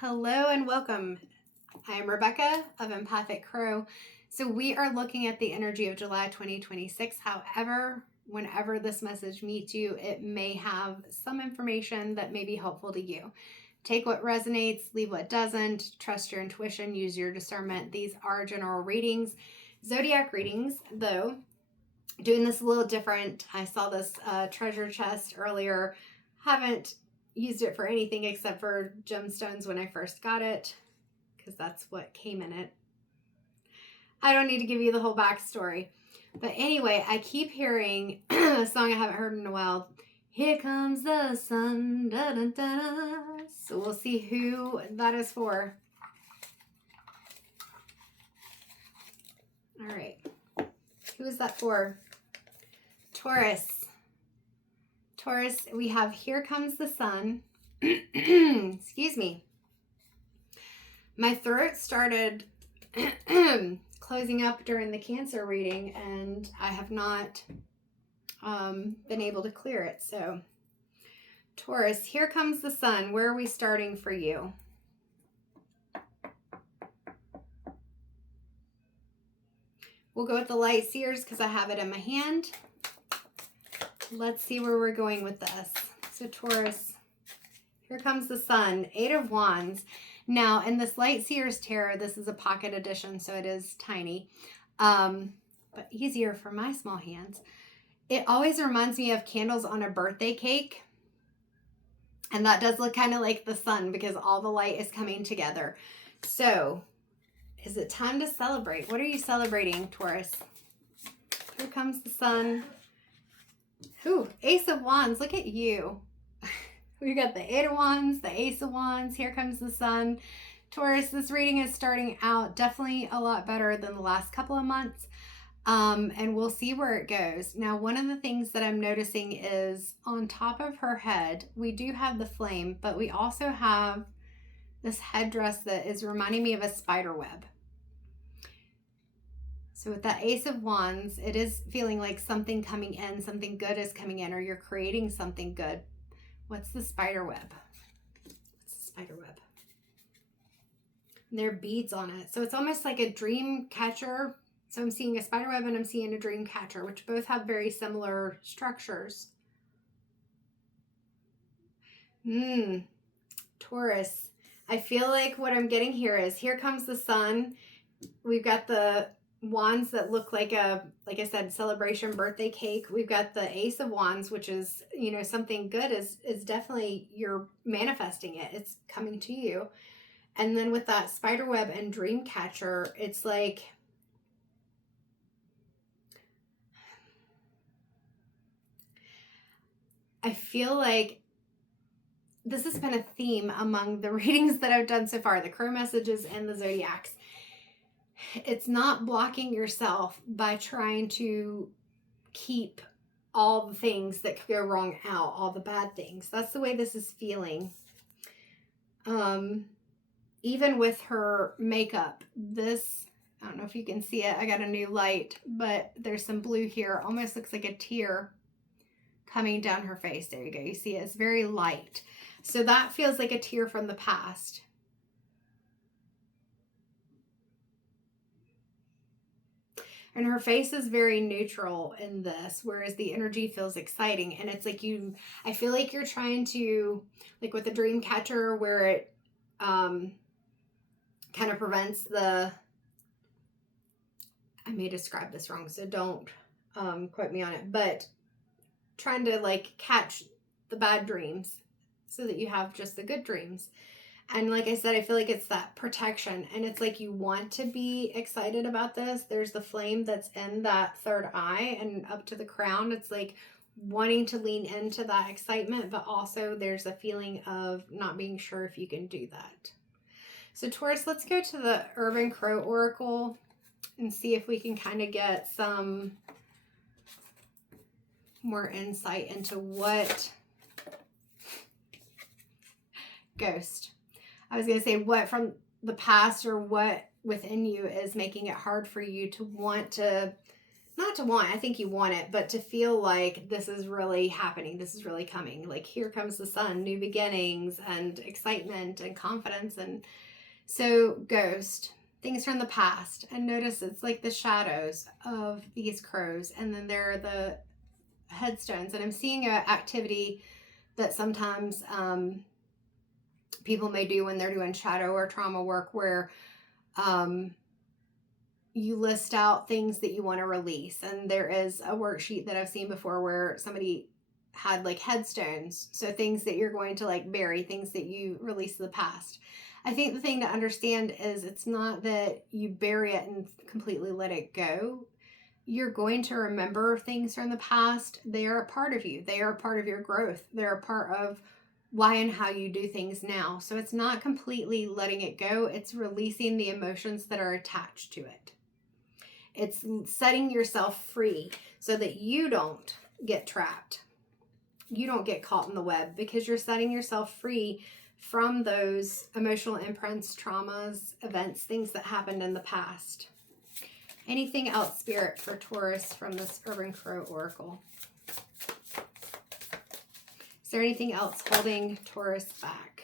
Hello and welcome. I am Rebecca of Empathic Crow. So we are looking at the energy of July 2026. However, whenever this message meets you, it may have some information that may be helpful to you. Take what resonates, leave what doesn't. Trust your intuition, use your discernment. These are general readings. Zodiac readings, though, doing this a little different. I saw this treasure chest earlier. Haven't used it for anything except for gemstones when I first got it, because that's what came in it. I don't need to give you the whole backstory. But anyway, I keep hearing a song I haven't heard in a while. Here comes the sun. Da, da, da, da. So we'll see who that is for. All right. Who is that for? Taurus. Taurus, we have Here Comes the Sun. Excuse me. My throat started closing up during the Cancer reading, and I have not been able to clear it. So, Taurus, here comes the sun. Where are we starting for you? We'll go with the Light Seers because I have it in my hand. Let's see where we're going with this. So Taurus, here comes the sun, 8 of Wands. Now in this Light Seers Tarot, this is a pocket edition, so it is tiny, but easier for my small hands. It always reminds me of candles on a birthday cake. And that does look kind of like the sun because all the light is coming together. So is it time to celebrate? What are you celebrating, Taurus? Here comes the sun. Ooh, Ace of Wands, look at you. We got the 8 of Wands, the Ace of Wands, here comes the sun. Taurus, this reading is starting out definitely a lot better than the last couple of months. And we'll see where it goes. Now, one of the things that I'm noticing is on top of her head, we do have the flame, but we also have this headdress that is reminding me of a spider web. So with that Ace of Wands, it is feeling like something coming in, something good is coming in, or you're creating something good. What's the spider web? What's the spider web? And there are beads on it. So it's almost like a dream catcher. So I'm seeing a spider web and I'm seeing a dream catcher, which both have very similar structures. Taurus, I feel like what I'm getting here is here comes the sun. We've got the wands that look like like I said, celebration birthday cake. We've got the Ace of Wands, which is, you know, something good is definitely, you're manifesting it. It's coming to you. And then with that spider web and dream catcher, it's like, I feel like this has been a theme among the readings that I've done so far, the Crow messages and the Zodiacs. It's not blocking yourself by trying to keep all the things that could go wrong out, all the bad things. That's the way this is feeling. Even with her makeup, this, I don't know if you can see it, I got a new light, but there's some blue here. Almost looks like a tear coming down her face. There you go. You see it. It's very light. So that feels like a tear from the past. And her face is very neutral in this, whereas the energy feels exciting. And it's like I feel like you're trying to, like with the dream catcher, where it kind of prevents I may describe this wrong, so don't quote me on it, but trying to like catch the bad dreams so that you have just the good dreams. And like I said, I feel like it's that protection, and it's like you want to be excited about this. There's the flame that's in that third eye and up to the crown. It's like wanting to lean into that excitement, but also there's a feeling of not being sure if you can do that. So Taurus, let's go to the Urban Crow Oracle and see if we can kind of get some more insight into what ghost. I was going to say what from the past or what within you is making it hard for you to want to not to want, I think you want it, but to feel like this is really happening. This is really coming. Like, here comes the sun, new beginnings and excitement and confidence. And so ghost, things from the past. And notice it's like the shadows of these crows. And then there are the headstones. And I'm seeing an activity that sometimes people may do when they're doing shadow or trauma work, where you list out things that you want to release. And there is a worksheet that I've seen before where somebody had like headstones. So things that you're going to like bury, things that you release in the past. I think the thing to understand is it's not that you bury it and completely let it go. You're going to remember things from the past. They are a part of you. They are a part of your growth. They're a part of why and how you do things now. So it's not completely letting it go. It's releasing the emotions that are attached to it. It's setting yourself free so that you don't get trapped. You don't get caught in the web, because you're setting yourself free from those emotional imprints, traumas, events, things that happened in the past. Anything else, Spirit, for Taurus from this Urban Crow Oracle? Is there anything else holding Taurus back?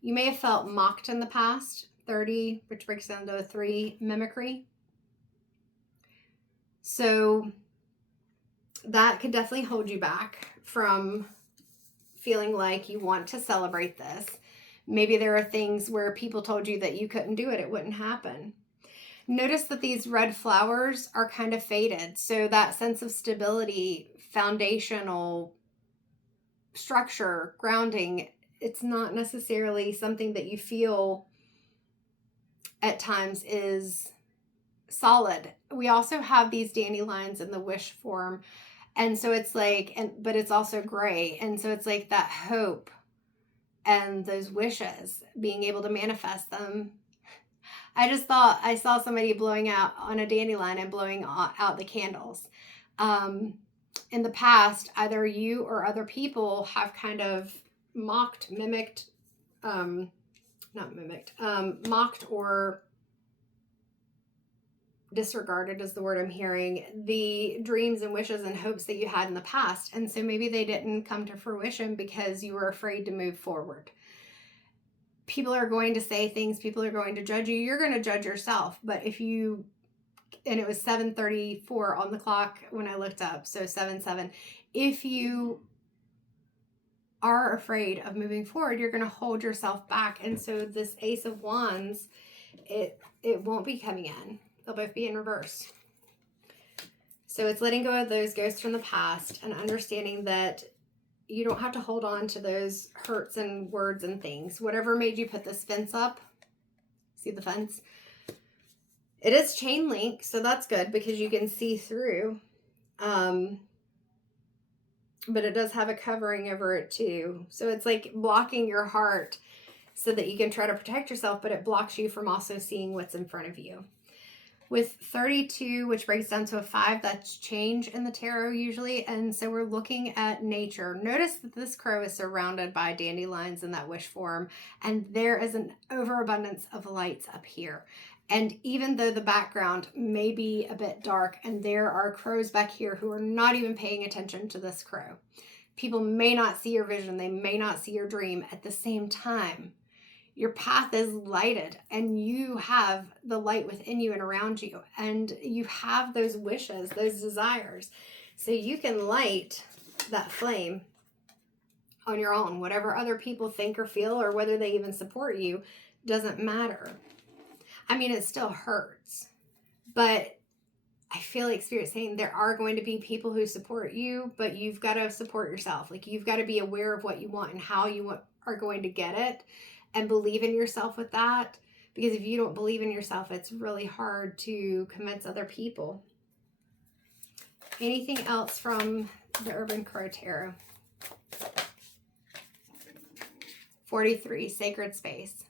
You may have felt mocked in the past. 30, which breaks down to a 3, mimicry. So that could definitely hold you back from feeling like you want to celebrate this. Maybe there are things where people told you that you couldn't do it, it wouldn't happen. Notice that these red flowers are kind of faded. So that sense of stability, foundational structure, grounding, it's not necessarily something that you feel at times is solid. We also have these dandelions in the wish form. And so it's like, but it's also gray. And so it's like that hope and those wishes, being able to manifest them. I just thought I saw somebody blowing out on a dandelion and blowing out the candles. In the past, either you or other people have kind of mocked, mimicked, mocked or disregarded is the word I'm hearing, the dreams and wishes and hopes that you had in the past. And so maybe they didn't come to fruition because you were afraid to move forward. People are going to say things, people are going to judge you, you're going to judge yourself. But if you, and it was 7:34 on the clock when I looked up, so 7:07, if you are afraid of moving forward, you're going to hold yourself back. And so this Ace of Wands, it won't be coming in. They'll both be in reverse. So it's letting go of those ghosts from the past and understanding that you don't have to hold on to those hurts and words and things. Whatever made you put this fence up, see the fence? It is chain link, so that's good because you can see through. But it does have a covering over it too. So it's like blocking your heart so that you can try to protect yourself, but it blocks you from also seeing what's in front of you. With 32, which breaks down to a 5, that's change in the tarot usually. And so we're looking at nature. Notice that this crow is surrounded by dandelions in that wish form. And there is an overabundance of lights up here. And even though the background may be a bit dark and there are crows back here who are not even paying attention to this crow, people may not see your vision. They may not see your dream. At the same time, your path is lighted and you have the light within you and around you. And you have those wishes, those desires. So you can light that flame on your own. Whatever other people think or feel or whether they even support you doesn't matter. I mean, it still hurts. But I feel like Spirit's saying there are going to be people who support you, but you've got to support yourself. Like, you've got to be aware of what you want and how you are going to get it. And believe in yourself with that, because if you don't believe in yourself, it's really hard to convince other people. Anything else from the Urban Crow Tarot? 43, sacred space.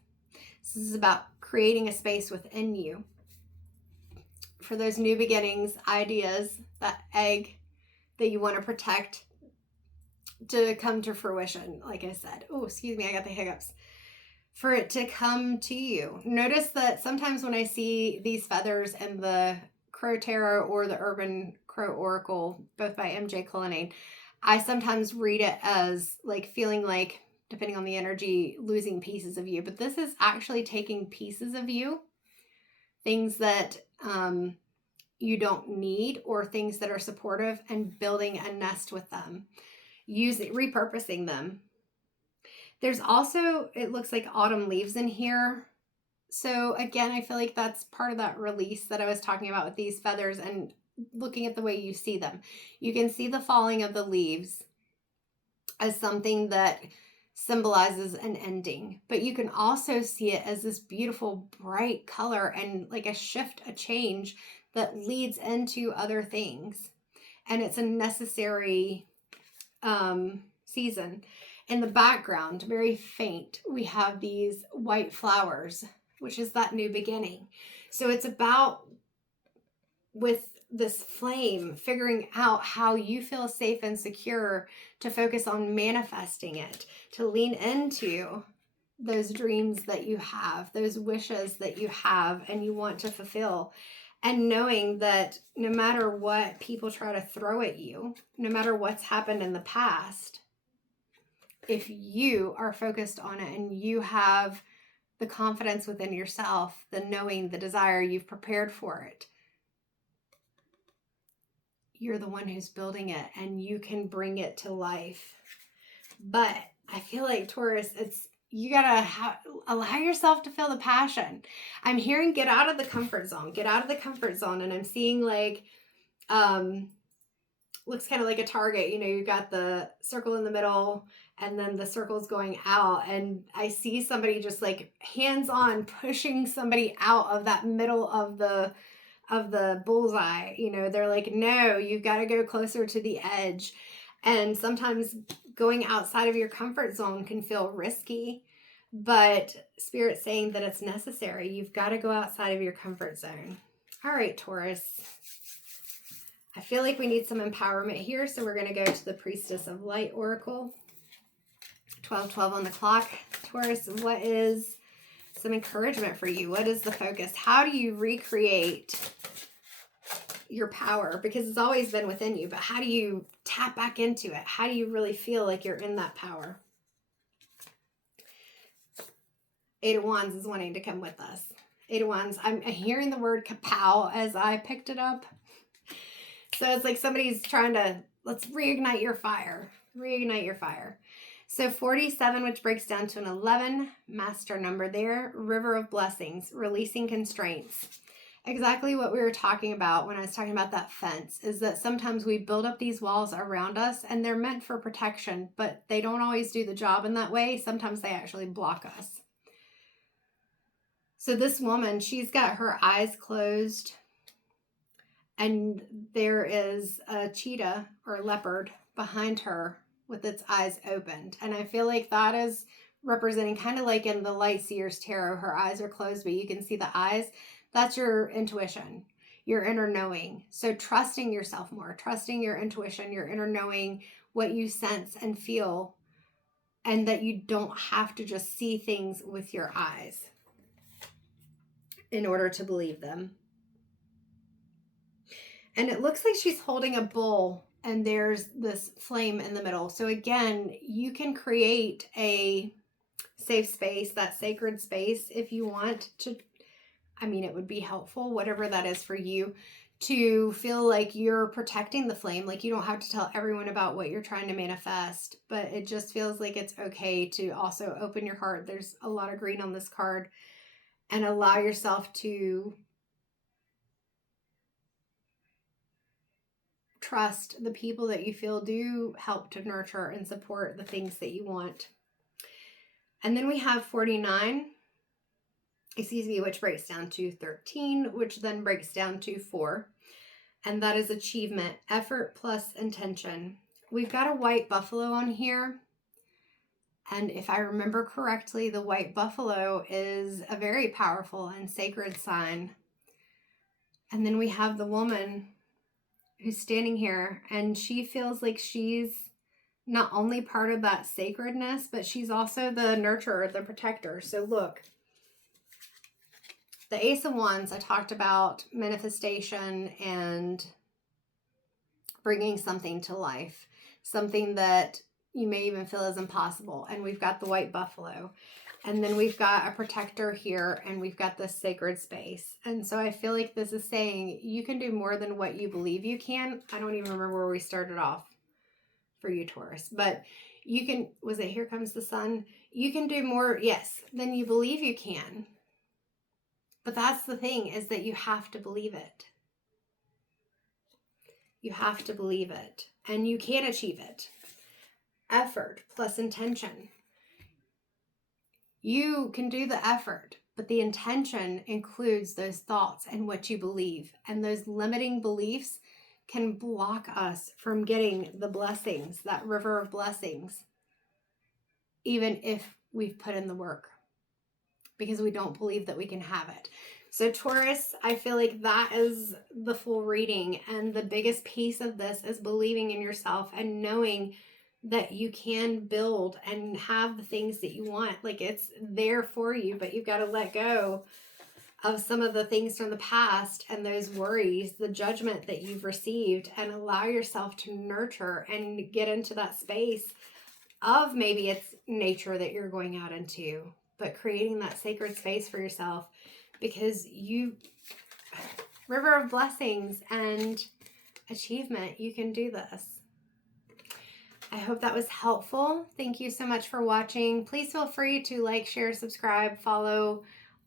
This is about creating a space within you for those new beginnings, ideas, that egg that you want to protect to come to fruition. Like I said, oh, excuse me, I got the hiccups. For it to come to you. Notice that sometimes when I see these feathers and the Crow Tarot or the Urban Crow Oracle, both by MJ Cullinane, I sometimes read it as like feeling like, depending on the energy, losing pieces of you. But this is actually taking pieces of you, things that you don't need or things that are supportive, and building a nest with them, repurposing them. There's also, it looks like autumn leaves in here. So again, I feel like that's part of that release that I was talking about with these feathers and looking at the way you see them. You can see the falling of the leaves as something that symbolizes an ending, but you can also see it as this beautiful bright color and like a shift, a change that leads into other things. And it's a necessary season. In the background, very faint, we have these white flowers, which is that new beginning. So it's about, with this flame, figuring out how you feel safe and secure to focus on manifesting it, to lean into those dreams that you have, those wishes that you have and you want to fulfill. And knowing that no matter what people try to throw at you, no matter what's happened in the past, if you are focused on it and you have the confidence within yourself, the knowing, the desire, you've prepared for it, you're the one who's building it and you can bring it to life. But I feel like, Taurus, you gotta allow yourself to feel the passion. I'm hearing get out of the comfort zone, get out of the comfort zone. And I'm seeing like, looks kind of like a target, you know, you've got the circle in the middle and then the circle's going out. And I see somebody just like hands on pushing somebody out of that middle of the bullseye. You know, they're like, no, you've got to go closer to the edge. And sometimes going outside of your comfort zone can feel risky, but Spirit's saying that it's necessary. You've got to go outside of your comfort zone. All right, Taurus. I feel like we need some empowerment here, so we're going to go to the Priestess of Light Oracle. 12:12 on the clock. Taurus, what is some encouragement for you? What is the focus? How do you recreate your power? Because it's always been within you, but how do you tap back into it? How do you really feel like you're in that power? Eight of Wands is wanting to come with us. Eight of Wands. I'm hearing the word kapow as I picked it up. So it's like somebody's trying to, let's reignite your fire. Reignite your fire. So 47, which breaks down to an 11, master number there. River of Blessings, releasing constraints. Exactly what we were talking about when I was talking about that fence, is that sometimes we build up these walls around us and they're meant for protection, but they don't always do the job in that way. Sometimes they actually block us. So this woman, she's got her eyes closed and there is a cheetah or leopard behind her with its eyes opened. And I feel like that is representing, kind of like in the Light Seers Tarot, her eyes are closed, but you can see the eyes. That's your intuition, your inner knowing. So trusting yourself more, trusting your intuition, your inner knowing, what you sense and feel, and that you don't have to just see things with your eyes in order to believe them. And it looks like she's holding a bowl and there's this flame in the middle. So again, you can create a safe space, that sacred space, if you want to. I mean, it would be helpful, whatever that is for you, to feel like you're protecting the flame. Like you don't have to tell everyone about what you're trying to manifest, but it just feels like it's okay to also open your heart. There's a lot of green on this card, and allow yourself to trust the people that you feel do help to nurture and support the things that you want. And then we have 49, which breaks down to 13, which then breaks down to 4. And that is achievement, effort plus intention. We've got a white buffalo on here. And if I remember correctly, the white buffalo is a very powerful and sacred sign. And then we have the woman who's standing here, and she feels like she's not only part of that sacredness, but she's also the nurturer, the protector. So look, The Ace of Wands, I talked about manifestation and bringing something to life, something that you may even feel is impossible. And we've got the white buffalo. And then we've got a protector here, and we've got this sacred space. And so I feel like this is saying you can do more than what you believe you can. I don't even remember where we started off for you, Taurus. But you can, was it Here Comes the Sun? You can do more, yes, than you believe you can. But that's the thing, is that you have to believe it. You have to believe it. And you can achieve it. Effort plus intention. You can do the effort, but the intention includes those thoughts and what you believe. And those limiting beliefs can block us from getting the blessings, that river of blessings, even if we've put in the work, because we don't believe that we can have it. So Taurus, I feel like that is the full reading. And the biggest piece of this is believing in yourself and knowing that you can build and have the things that you want. Like, it's there for you, but you've got to let go of some of the things from the past and those worries, the judgment that you've received, and allow yourself to nurture and get into that space of, maybe it's nature that you're going out into, but creating that sacred space for yourself, because you, river of blessings and achievement, you can do this. I hope that was helpful. Thank you so much for watching. Please feel free to like, share, subscribe, follow,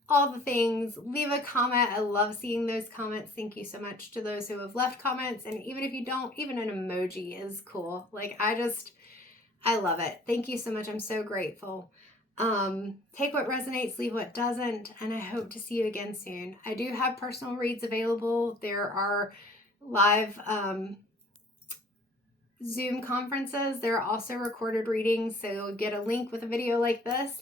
all the things. Leave a comment. I love seeing those comments. Thank you so much to those who have left comments. And even if you don't, even an emoji is cool. Like, I love it. Thank you so much. I'm so grateful. Take what resonates, leave what doesn't. And I hope to see you again soon. I do have personal reads available. There are live, Zoom conferences. There are also recorded readings, so you'll get a link with a video like this.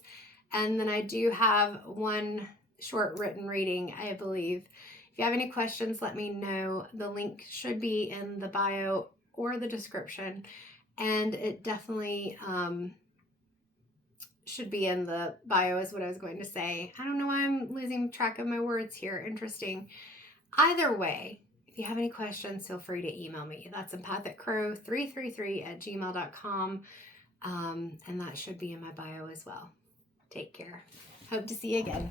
And then I do have one short written reading, I believe. If you have any questions, let me know. The link should be in the bio or the description. And it definitely should be in the bio is what I was going to say. I don't know why I'm losing track of my words here. Interesting. Either way, if you have any questions, feel free to email me. That's empathiccrow333@gmail.com. And that should be in my bio as well. Take care. Hope to see you again.